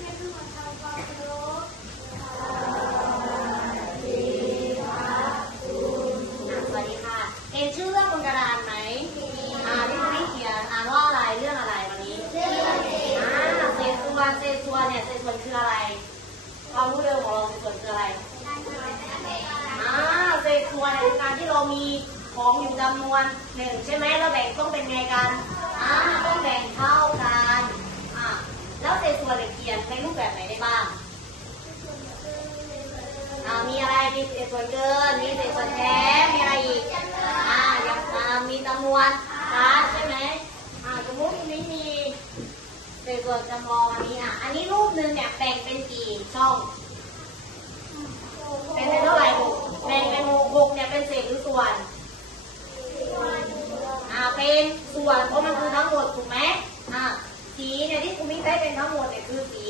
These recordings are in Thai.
สวัสดีค่ะเห็นชื่อเรื่องบนกระดานไหมอ่าที่คุณนี่เขียนอ่านว่าอะไรเรื่องอะไรวันนี้อ่าเศษส่วนเศษส่วเนี่ยเศษส่วคืออะไรความรู้เดิมของเราเศษส่วคืออะไรอ่าเศษส่วนคือการที่เรามีของอยู่จำนวนหนึ่งใช่ไหมเราแบ่งต้องเป็นไงกันอ่าต้องแบ่งเท่ากัน แล้วเศษส่วนเนี่ยเขียนในรูปแบบไหนได้บ้างอ่ามีอะไรมีเศษส่วนเกิน มีเศษส่วนแท้มีอะไรอีกอ่าอย่างอ่ามีจำนวนล้าใช่ไหมอ่าสมมติตรงนี้มีเศษส่วนจำลองอันนี้อะอันนี้รูปหนึ่งเนี่ยแบ่งเป็นกี่ช่องเป็นเท่าไหร่หกแบ่งเป็นหกหกเนี่ยเป็นเศษหรือส่วนอ่าเป็นส่วนเพราะมันคือทั้งหมดถูกไหมอ่า สีเนี่ย ที่คุณมิ้งได้เป็นทั้งหมดเนี่ยคือสี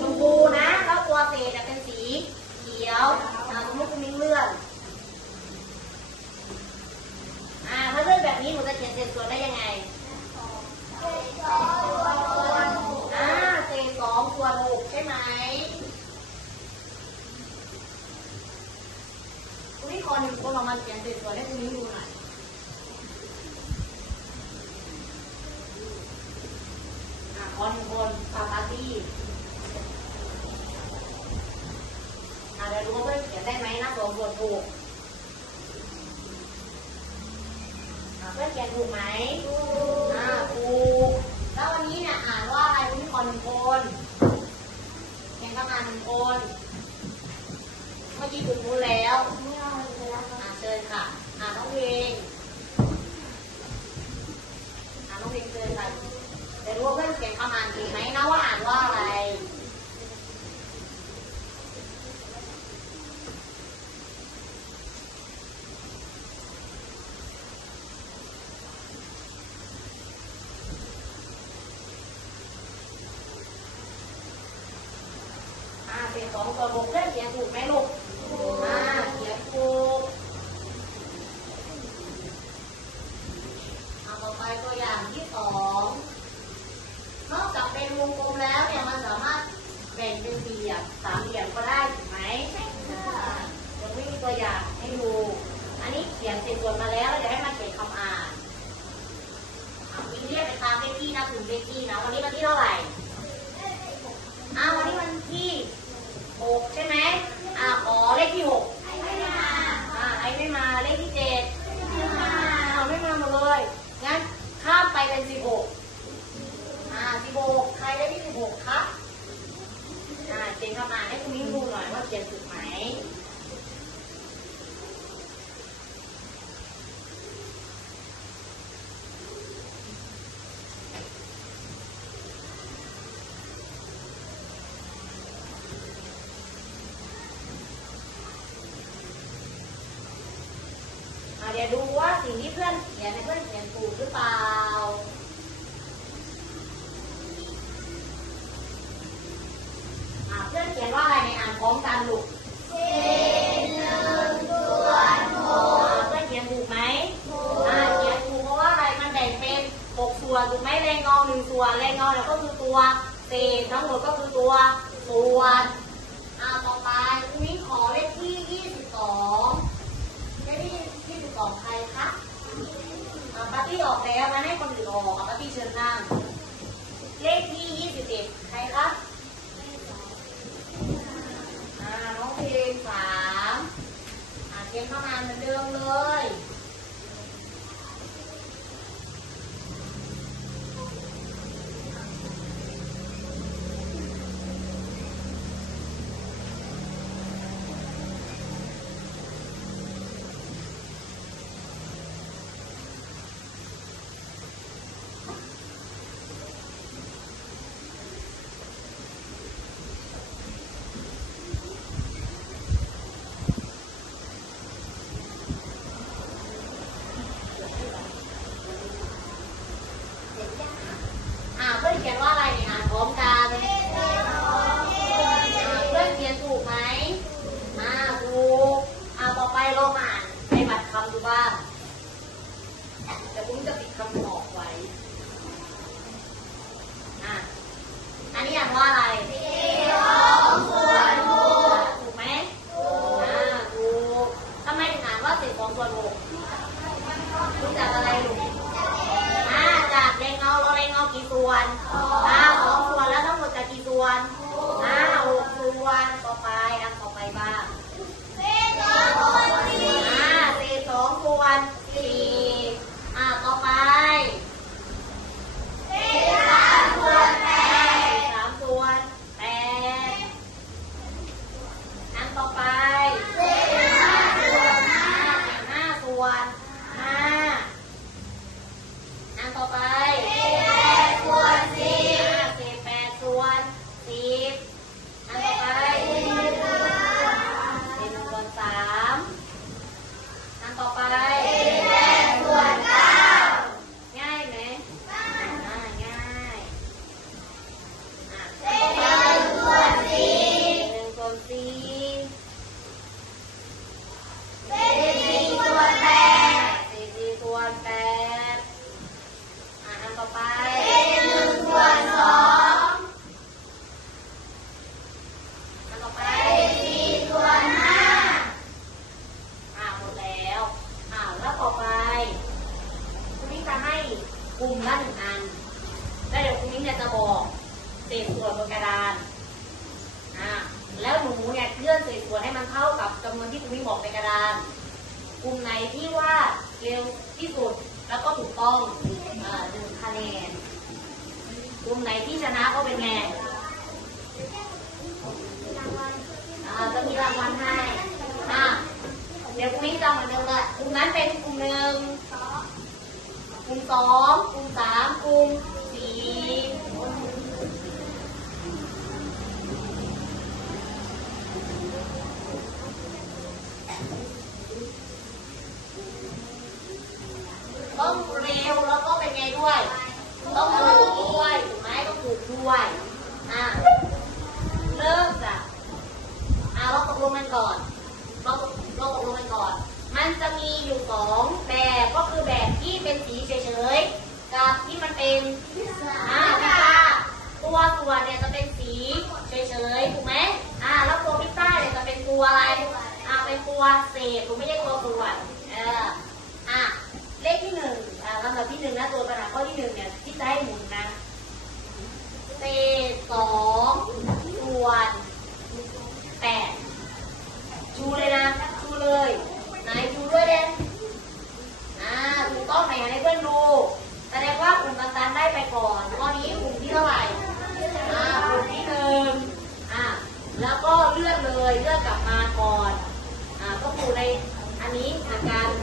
ชมพูนะ แล้วตัวเศษเนี่ยเป็นสีเขียวอ่าสมมติคุณมิ้งเลื่อนอ่าถ้าเลื่อนแบบนี้หนูจะเขียนเศษส่วนได้ยังไงอ่าเศษสองส่วนหกใช่ไหมคุณนี่ขอหนึ่งคนออกมาเขียนเศษส่วนให้คุณนี่ดูหน่อย อะขอหนึ่นปาปาร์ตี้อะเดี๋ยวดูว่าเพื่อนเขียนได้ไหมนะสองส่วนถูกอะเพื่อนเขียนถูกไหมอ่าถูก แล้ววันนี้เนี่ยอ่านว่าอะไรคุณนี่ขอหนึ่งคนเขียนก็มาหนึ่งคน เมื่อกี้คุณรู้แล้ว อ่าเชิญค่ะ อ่าน้องเพลงอ่าน้องเพลงเชิญค่ะเดี๋ยวรู้ว่าเพื่อนเขียนคำอ่านถูกไหมนะว่าอ่านว่าอะไร อ่าเป็นสอง ตัวบกเพื่อนเขียนถูกไหมลูกอ่าเขียนถูกเอาต่อไปตัวอย่างที่สองนอกจากเป็นวงกลมแล้วเนี่ยมันสามารถแบ่งเป็นสี่เหลี่ยมสามเหลี่ยมก็ได้ถูกไหมใช่ค่ะเดี๋ยวไม่มีตัวอย่างให้ดู อันนี้เขียนเสร็จส่วนมาแล้วเดี๋ยวให้มาเขียนคำอ่านอะมีเรียกไปตามเลขที่นะคุณเลขที่นะ วันนี้วันที่เท่าไหร่ อ่าวันนี้วันที่หกใช่ไหมอ่าขอเลขที่หกอ่าไอ้ไม่มาเลขที่เจ็ดเอาไม่มาหมดเลยงั้นข้ามไปเป็นสิบหกอ่าสิบหกใครได้ที่สิบหกครับอ่าเขียนคำอ่านให้คุณมิ้ง ดูหน่อยว่าเขียนถูกไหมเดี๋ยวดูว่าสิ่งที่เพื่อนเขียนเพื่อนเขียนถูกหรือเปล่าเพื่อนเขียนว่าอะไร พร้อมกันลูกเพื่อนเขียนถูกไหมอ่าเขียนถูกเพราะว่าอะไรมันแบ่งเป็นหกส่วนถูกไหมแรงงาหนึ่งส่วนแรงงาเนี่ยก็คือตัวเศษทั้งหมดก็คือตัวส่วนอ่าต่อไปคุณมิ้ขอเลขที่ยี่สิบสองเลขที่ยี่สิบสองใครคะอ่าปาร์ตี้ออกแล้วมาให้คนอื่นออกอะปาร์ตี้เชิญนั่งเลขที่ยี่สิบเอ็ดใครคะ อ่าน้องเพลงสามอ่า เขียนเข้ามาเหมือนเดิมเลย สิบอันต่อไปเป็นหนึ่งส่วนสามอันต่อไปง่ายไหมอ่าง่ายอะหนึ่งส่วนสี่สี่สี่ส่วนแปดอะอันต่อไป อันต่อไปอ่าหมดแล้วอ่าแล้วต่อไป คุณนิ้งจะให้ กลุ่มละหนึ่งอัน แล้วเดี๋ยวคุณนิ้งเนี่ยจะบอกเศษส่วนบนกระดานอ่าแล้วหนูเนี่ยเคลื่อนเศษส่วนให้มันเท่ากับจำนวนที่คุณนิ้งบอกในกระดาน กลุ่มไหนที่ว่าเร็วที่สุดแล้วก็ถูกต้องหนึ่งคะแนน กลุ่มไหนที่ชนะก็เป็นไงอ่าจะมีรางวัลให้อะเดี๋ยวพรุ่งนี้จำเหมือนเดิมละกลุ่มนั้นเป็นกลุ่มหนึ่งกลุ่มสอง กลุ่มสาม กลุ่มสี่ต้องเร็วแล้วก็เป็นไง ด้วย ต้องถูกด้วยถูกไหมต้องถูกด้วย อะ เริ่มจากอ่าเราตกลงกันก่อนเราตกเราตกลงกันก่อน มันจะมีอยู่สองแบบก็คือแบบที่เป็นสีเฉยๆกับที่มันเป็นอ่าพิซซ่าตัวตัวเนี่ยจะเป็นสีเฉยๆ ถูกไหมอ่า แล้วตัวพิซซ่าเนี่ยจะเป็นตัวอะไร อ่า เป็นตัวเศษถูกไม่ใช่ตัวส่วนเออ อะ เลขที่หนึ่งอ่าลำดับที่หนึ่งนะตัวปัญหาข้อที่หนึ่งเนี่ยที่จะให้หมุนนะ เศษสองส่วน แปดชูเลยนะ ชูเลยไหนชูด้วยเด่นอ่าถูกต้องไหนให้เพื่อนดู แสดงว่ากลุ่มตันๆได้ไปก่อนข้อนี้กลุ่มที่เท่าไหร่ อ่ากลุ่มที่หนึ่งอ่า แล้วก็เลื่อนเลยเลื่อนกลับมาก่อน อ่า ก็คือในอันนี้เหมือ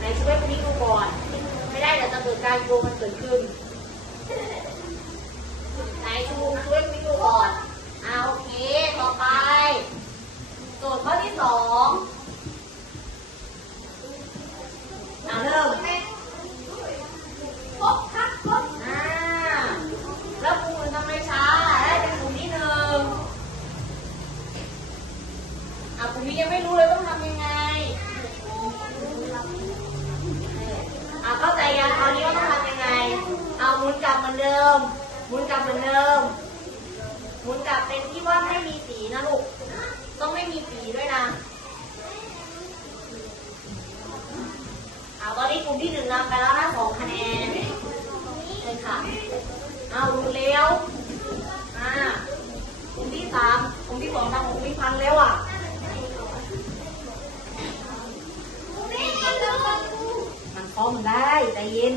นกันช่วยคนนี้ดูก่อน ไม่ได้เดี๋ยวจะเกิดการโกงมันเกิดขึ้น ไหนชูช่วยคนนี้ดูก่อนอ่าโอเค ต่อไป โจทย์ข้อที่สองเอาเริ่มอ่าแล้วกลุ่มอื่นทำไมช้า ได้เป็นกลุ่มที่หนึ่งอะกลุ่มนี้ยังไม่รู้เลยต้องทำยังไงอะเข้าใจยังคราวนี้ว่าต้องทำยังไง เอาหมุนกลับเหมือนเดิม หมุนกลับเหมือนเดิม หมุนกลับเป็นที่ว่าไม่มีสีนะลูก ต้องไม่มีสีด้วยนะเอาตอน นำไปแล้วนะสองคะแนนเลยค่ะ เอาดูเร็วอ่ากลุ่มที่สามกลุ่มที่สองทำของกลุ่มที่พันแล้วอะมันพร้อมได้ใจเย็น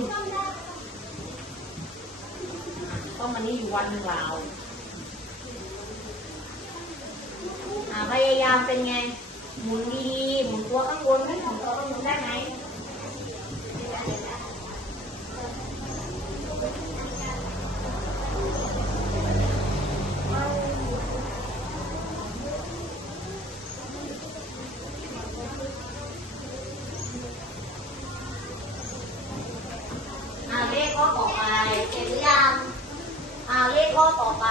ต้องมันนี้อยู่วันหนึ่งแล้วอ่าพยายามเป็นไง หมุนดีๆ หมุนตัวข้างบนไม่หมุนตัวข้างบนได้ไหมอ่าเลขข้อต่อไปเห็นหรือยังอ่าเล ข้อต่อไป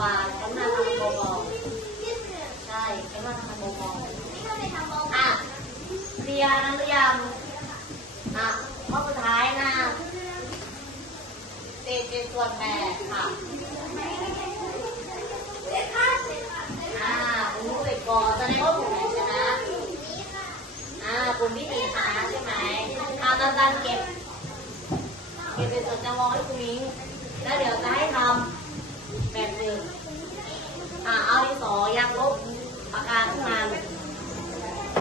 แคมปลาฉันน่าทำโบกใช่ฉันว่าทำโบกอะเคลียร์นั้นหรือยังอะข้อสุดท้ายนะเศษเจ็ดส่วนแปดค่ะอ่าคุณรู้ไปก่อนแสดงว่ากลุ่มไหนชนะอ่ากลุ่มที่สี่ชนะใช่ไหมอ่าตันตันเก็บเก็บเป็นส่วนจะมองให้คุณมิ้งแล้วเดี๋ยวจะให้ทำ อ่าเอาดินสอยังลบปากกาขึ้นมา